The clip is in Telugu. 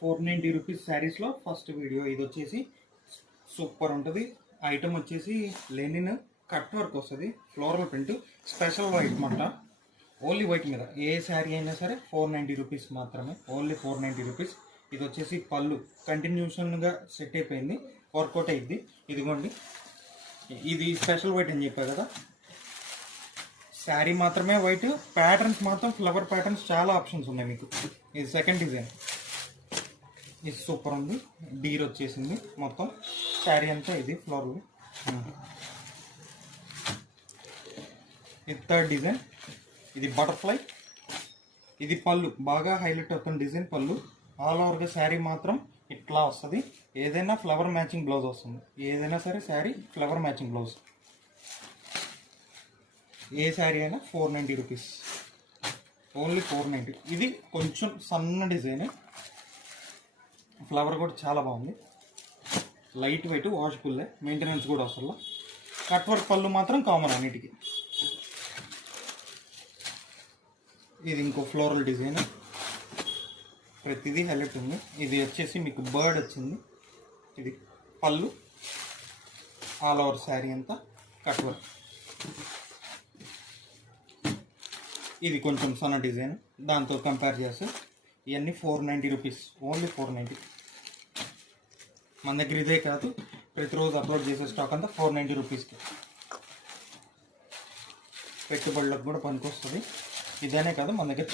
490 రూపీస్ శారీస్లో ఫస్ట్ వీడియో. ఇది వచ్చేసి సూపర్ ఉంటుంది. ఐటమ్ వచ్చేసి లెనిన్ కట్ వర్క్ వస్తుంది, ఫ్లోరల్ ప్రింట్, స్పెషల్ వైట్ మాట. ఓన్లీ వైట్ మీద ఏ శారీ అయినా సరే 490 రూపీస్ మాత్రమే, ఓన్లీ 490 రూపీస్. ఇది వచ్చేసి పళ్ళు కంటిన్యూషన్గా సెట్ అయిపోయింది, వర్కౌట్ అయ్యింది. ఇదిగోండి, ఇది స్పెషల్ వైట్ అని చెప్పా కదా. శారీ మాత్రమే వైట్, ప్యాటర్న్స్ మాత్రం ఫ్లవర్ ప్యాటర్న్స్ చాలా ఆప్షన్స్ ఉన్నాయి మీకు. ఇది సెకండ్ డిజైన్, ఇది సూపర్ ఉంది. డీర్ వచ్చేసింది మొత్తం శారీ అంతా. ఇది ఫ్లవర్. ఇది థర్డ్ డిజైన్, ఇది బటర్ఫ్లై. ఇది పళ్ళు బాగా హైలైట్ అవుతుంది డిజైన్. పళ్ళు ఆల్ ఓవర్గా శారీ మాత్రం ఇట్లా వస్తుంది. ఏదైనా ఫ్లవర్ మ్యాచింగ్ బ్లౌజ్ వస్తుంది, ఏదైనా సరే శారీ ఫ్లవర్ మ్యాచింగ్ బ్లౌజ్. ఏ శారీ అయినా 490 రూపీస్, ఓన్లీ 490. ఇది కొంచెం సన్న డిజైన్, ఫ్లవర్ కూడా చాలా బాగుంది. లైట్ వెయిట్, వాషబుల్లే, మెయింటెనెన్స్ కూడా అసలు. కట్ వర్క్ పళ్ళు మాత్రం కామన్ అన్నిటికీ. ఇది ఇంకో ఫ్లోరల్ డిజైన్, ప్రతిదీ హైలైట్ ఉంది. ఇది వచ్చేసి మీకు బర్డ్ వచ్చింది. ఇది పళ్ళు, ఆల్ ఓవర్ శారీ అంతా కట్ వర్క్. ఇది కొంచెం సన్న డిజైన్, దాంతో కంపేర్ చేస్తే ఇవన్నీ 490 రూపీస్, ఓన్లీ 490. మన దగ్గర ఇదే కాదు, ప్రతిరోజు అప్లోడ్ చేసే స్టాక్ అంతా 490 రూపీస్కి. పెట్టుబడులకు కూడా పనికొస్తుంది. ఇదనే కాదు మన దగ్గర